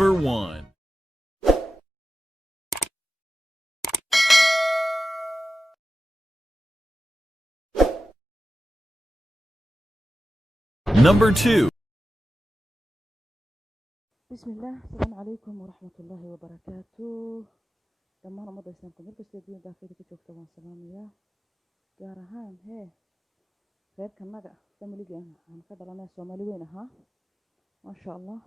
Number 1. Number 2. بسم الله. السلام عليكم ورحمة الله وبركاته. dhammaan ummadda islaamka meel kasta adduunka daafeeda ka joogta waan salaamayaa. gaar ahaan reerkanaga familiga aan ka dhalanay Soomaali weyn ahaa. maasha Allah.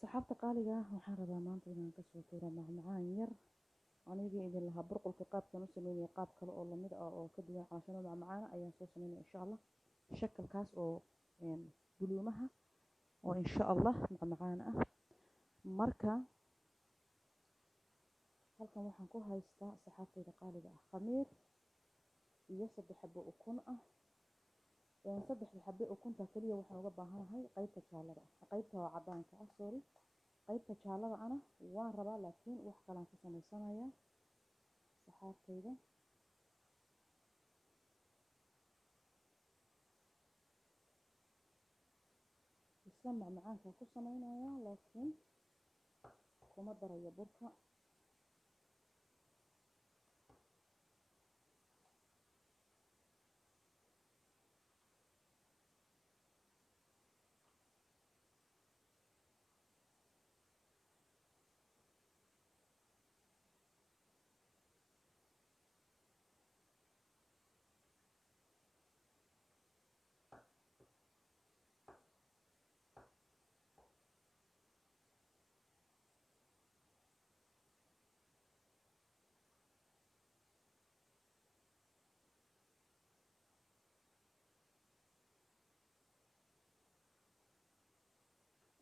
saxaabta qaaliga waxaan rabaa maanta inaan ka soo tuuro macmacaan yar. anigii idin lahaa burqulka qaabkan u sameeyay qaab kale oo lamid ah oo ka duwan caashano macmacaan ayaan soo sameynay insha Allah. shakalkaas oo buluumaha oo insha Allah macmacaan ah. marka halkan waxaan ku haystaa saxaabtayda qaaliga ah khamiir iyo 3 xabo ukun ah. 3 xabo ukunta kaliya waxaan uga baahanahay qaybta jaalada qaybta cadaanka ah sorry qaybta jaalada ana waan rabaa laakiin wax kale aan ka sameysanayaa saxaabtayda. isla macmacaanka ku sameynayaa laakiin kuma darayo burka.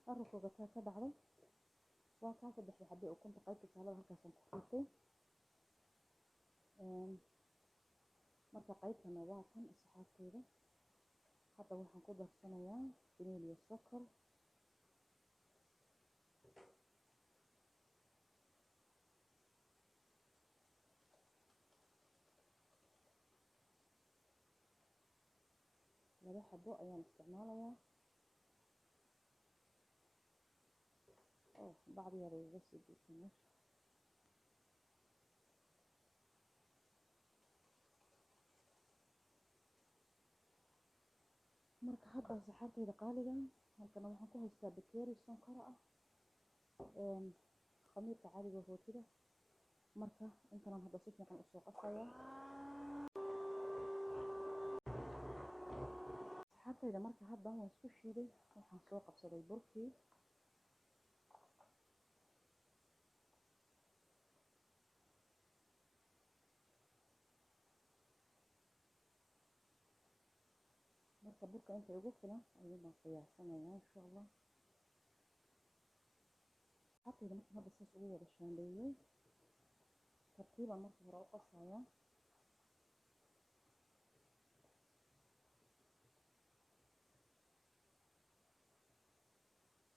arruga ka dhacday waa ka 3 xabo ukunta qaybta jaalada halkaas aan ku xirtay. marka qaybtana waa kan saxaabtayda. hadda waxaan ku darsanayaa vanil iyo sokor. laba xabo ayaan isticmaalayaa. بعض يرى بس يديكم marka hadda saxaabtayda qaaliga halkan waxaan ku haystaa bakeeri sonkor ah khamiirka caadiga rootida. marka intaan hadda si fiican u soo qasayaa saxaabtayda. marka hadda waan isku shiiday waxaan soo qabsaday burkii. marka burka inta ugu filan ayaan qiyaasanayaa insha Allah. saxaabtayda marka hadda saas ugu wada shaandheeyay tartiibaan marka hore u qasayaa.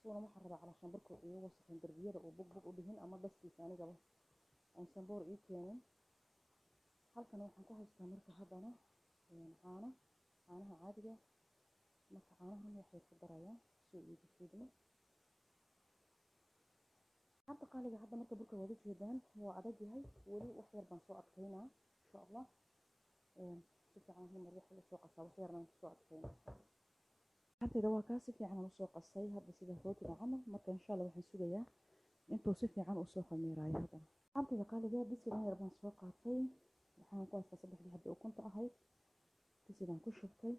waxaan rabaa calashaan burka iyo wasaqan darbiyada oo bug u dhihin ama dhastiisa anigaba aan samboor ii keenin. halkan waxaan ku haystaa marka haddana caanaha caadiga. marka caanahan waxay ku darayaa si uu igu fiidmo. hadda qaaliga hadda marka burka wada jeedaan waa adag yahay weli wax yar baan soo adkaynaa insha Allah. si fiican mar wax la soo qasaa wax yar baan soo adkaynaa. hadda waa ka si fiican u soo qasay hadda sida rootiga camal. marka insha Allah waxaan sugayaa intuu si fiican u soo khamiirayo. hadda qaaliga bisigan yar baan soo qaatay. waxaan ku haystaa 3 xabo ukunta ahayd bisigan ku shubtay.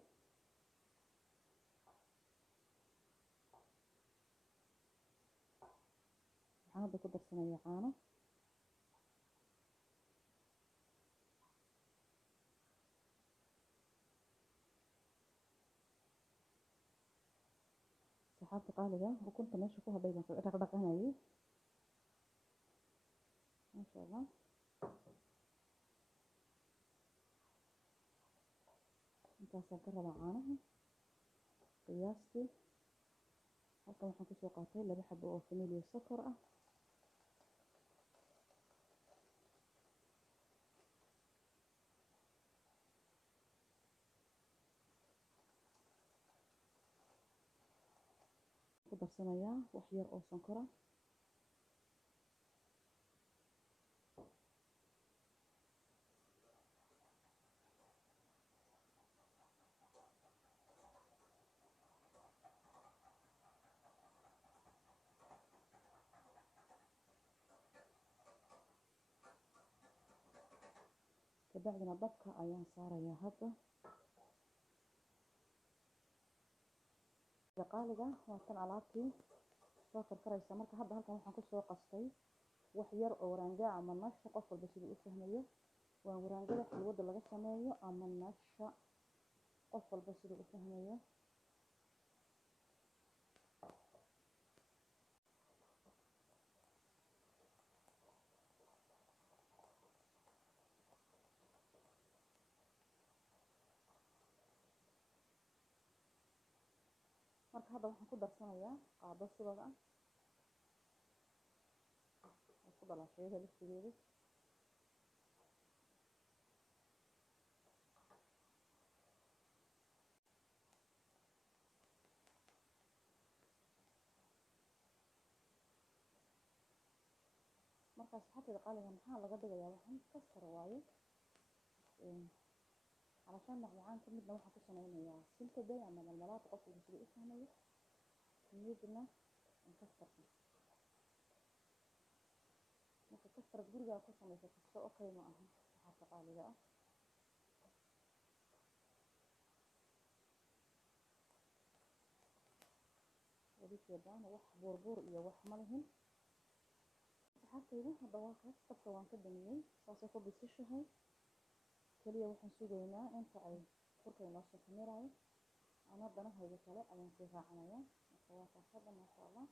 waxaan hadda ku darsanayaa caano. saxaabta qaaliga ukunta meesha ku hadhay baan ka dhaqdhaqanayay masha Allah. intaasaan ka rabaa caanaha qiyaastii. halkan waxaan ku soo qaatay 2 xabo oo vanil iyo sokor ah. ku darsanayaa wax yar oo sonkor ah kabacdina dabka ayaan saarayaa hadda. qaaliga waa tan alaabtii soo karkaraysa. marka hadda halkan waxaan kusoo qastay wax yar oo waraanga ama nasha, qof walba siduu u fahmayo. waa waraangada xalwada laga sameeyo ama nasha, qof walba siduu u fahmayo. marka hadda waxaan ku darsanayaa qaado subag ah oo ku dhalaashayada laftigeeda. markaas xataa qaaliga maxaa laga dhigayaa? waxaan kastar waaye علشان macmacaan ka midna waxaan ku sameynayaa siltaday ama malmalaad, qof walba siduu u fahmayo. midna kastarka, marka kastar guriga ku sameysa kasto okay ma aha waxa qaaliga ah. wadigeedaan wax buurbuur iyo wax ma lahin. saxaabtayda hadda waa kastarka waan ka damiyey, saasay ku bisishahay. kaliya waxaan sugaynaa inta ay furka inoo soo xamirayo. ana haddana hayga kale ayaan sii raacinayaa. marka waa taas hadda maasha allah.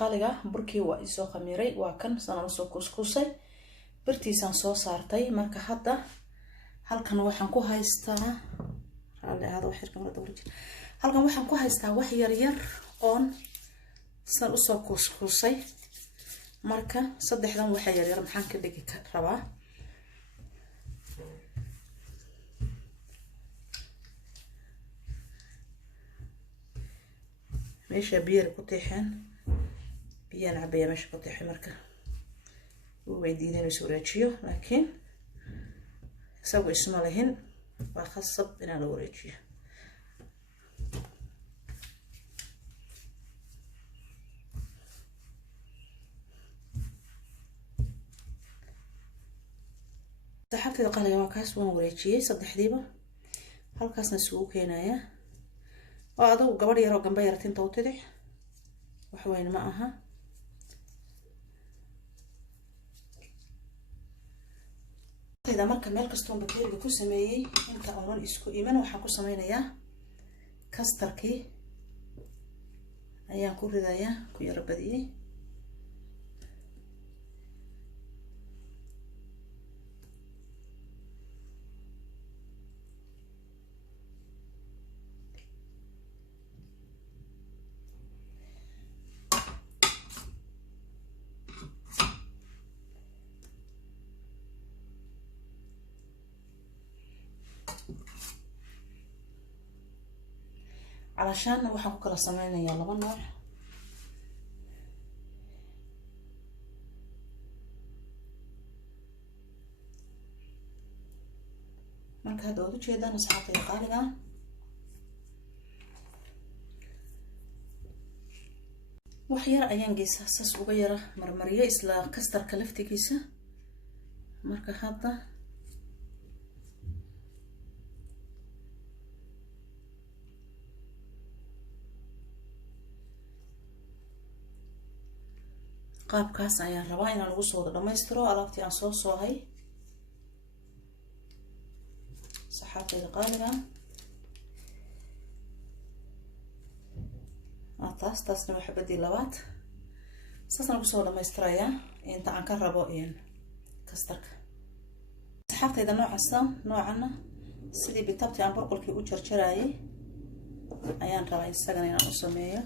qaaliga burkii waa isoo khamiiray, waa kan sanaan soo kuskusay, birtiisaan soo saartay. marka hadda halkan waxaan ku haystaa halkan waxaan ku haystaa wax yar yar oon san usoo kuskusay. marka saddexdan waxa yar yar maxaan ka dhigi rabaa meesha biyo ku tixan biyana cabaya meesha ku tixan. marka uu weydiinay inuu soo wareejiyo, laakiin isagu isma lahin, waa khasab inaan la wareejiyo. saxaabtayda qaaliga waa kaas waan wareejiyey saddexdiiba. halkaasna isugu keenaya. oo adigu gabadh yar oo gamba yar tinta u tidix, wax weyn ma aha. marka meel kastoon bakeeriga ku sameeyey inta oonan isku iman waxaan ku sameynayaa kastarkii ayaan ku ridayaa, ku yara badiyey. علشان waxaan ku kala sameynayaa laba nooc. marka hadda wada jeedaan asxaabtayda qaaliga wax yar ayaan geesaha saas uga yara marmariyo isla kastarka laftigiisa. marka hadda qaabkaas ayaan rabaa inaan ugu soo dhamaystiro alaabtii aan soo soohay. saxaabtayda qaaliga taasna waxa badii labaad saasna ugu soo dhamaystirayaa inta aan ka rabo kastarka. saxaabtayda noocana sidii bitabtii aan boqolkii u jarjarayay ayaan rabaa isagana inaan u sameeyo.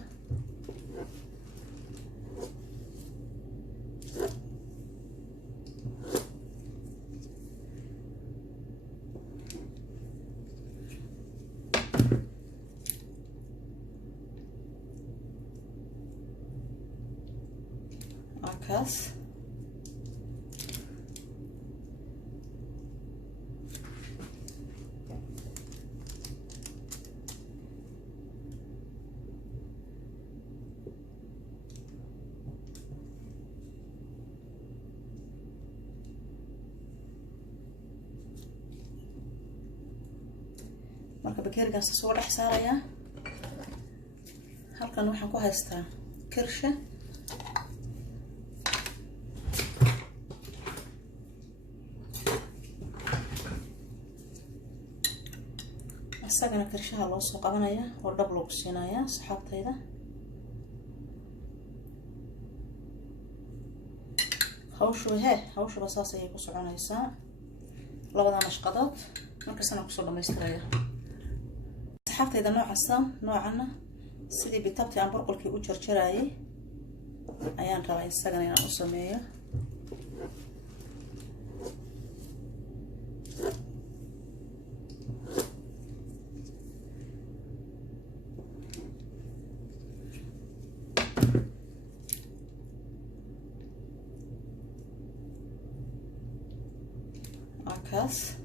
kaas bakeerigan soo dhex saaraya halkan waxaan ku haystaa kirsha asagana kirshaha loo soo qabanaya oo dhab loo siinaya saxaabtayda hawshu saas ayay ku soconaysaa labada mashqadood markaasna ku soo dhameystiraya saxaabtayda noocana sidii bitabti aan burqulkii u jarjarayay ayaan rabaa isagana inaan u sameeyo kaas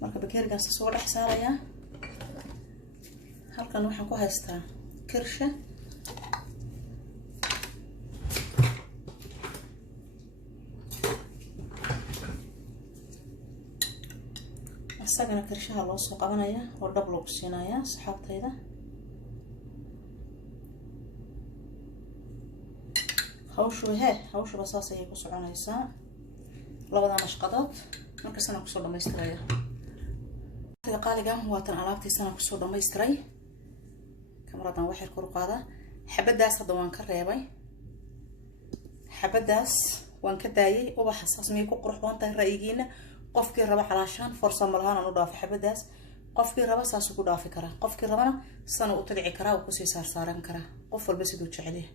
marka bakeerigan soo dhex saaraya halkan waxaan ku haystaa kirsha asagana kirshaha loo soo qabanaya oo dhab loo siinaya saxaabtayda hawshu saas ayay ku soconaysaa labada mashqadood markaasna ku soo dhameystiraya qaaliga waatan alaabtiisana ku soo dhameystiray kameradan wax yar kor u qaada xabadaas hadda waan ka reebay xabadaas waan ka daayay ubaxa saas miyay ku qurux badan tahay ra'yigiina qofkii raba xalaashaan farsamo lahaan aan u dhaafo xabadaas qofkii raba saas ugu dhaafi karaa qofkii rabana sana u tadci karaa oo ku sii saaran karaa qof walba sidoo jecel yahay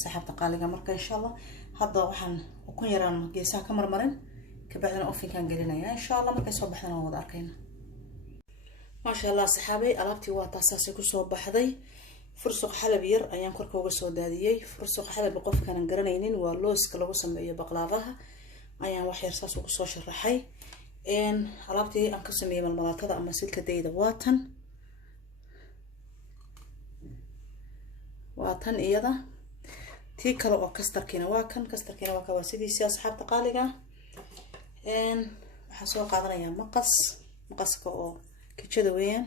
saxaabta qaaliga marka insha Allah hadda waxaan ku yaraan geesaha ka marmarin ka bacdina ofinkan gelinaya insha Allah markay soo baxdana wada arkayna ما شاء الله صحابي ألابتي واتاساسي كسو بحضي فرسق حلب ير أيام كركو وسو داديي فرسق حلب قف كان قرنينين ولوس كلو سميه بقلاغها أيام وحير ساسو كسو شرحي إن ألابتي أن كسميه من الملاطة أما سلك ديدا واتن إيضا تي كلو كستركينا كستركينا واسيدي سيا صحاب تقاليقا إن وحسو قادنا يا مقص كو كده وين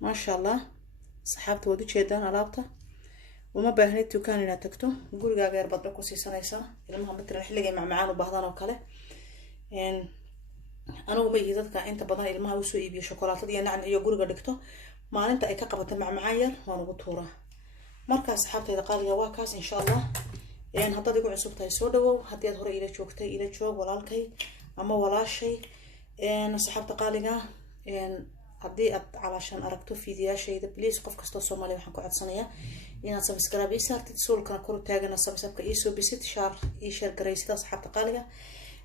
ما شاء الله صحابته ودي جيدان علابته وما باهنيت كان إنها تكتو قولي غير بدركو سيسانيسا إلمها مثل حلقة مع معان وبهضان وكله إن أنا ومي ذاتك أنت بدان إلمها وسو إيبي شوكولاتة دي نعن إيو قولي قدكتو ما أنت أي كقبة مع معاير وانا بطورة مركز صحابته إذا قال يواكاس إن شاء الله يعني هذا يقول عصبتي سودو هدي أظهر إلى شوكتي إلى شوك ولا أما ولا شيء نصحاب تقاليقة هدي علشان أركتو في ديا شيء ده بليز قف كستو صومالي وحنكو عد صنية إن سبسكرايب يسار تتصل كنا كورو تاجنا سبسكرايب كيسو بست شهر يشار كريسة أصحاب تقاليقة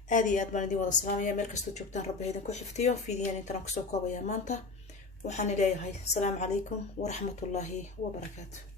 هذه أدمان دي ولا سلامية مركز تجوبتان ربي هيدا كو حفتيو في ديا نتركسو كوبا يا مانتا وحن إليه السلام عليكم ورحمة الله وبركاته.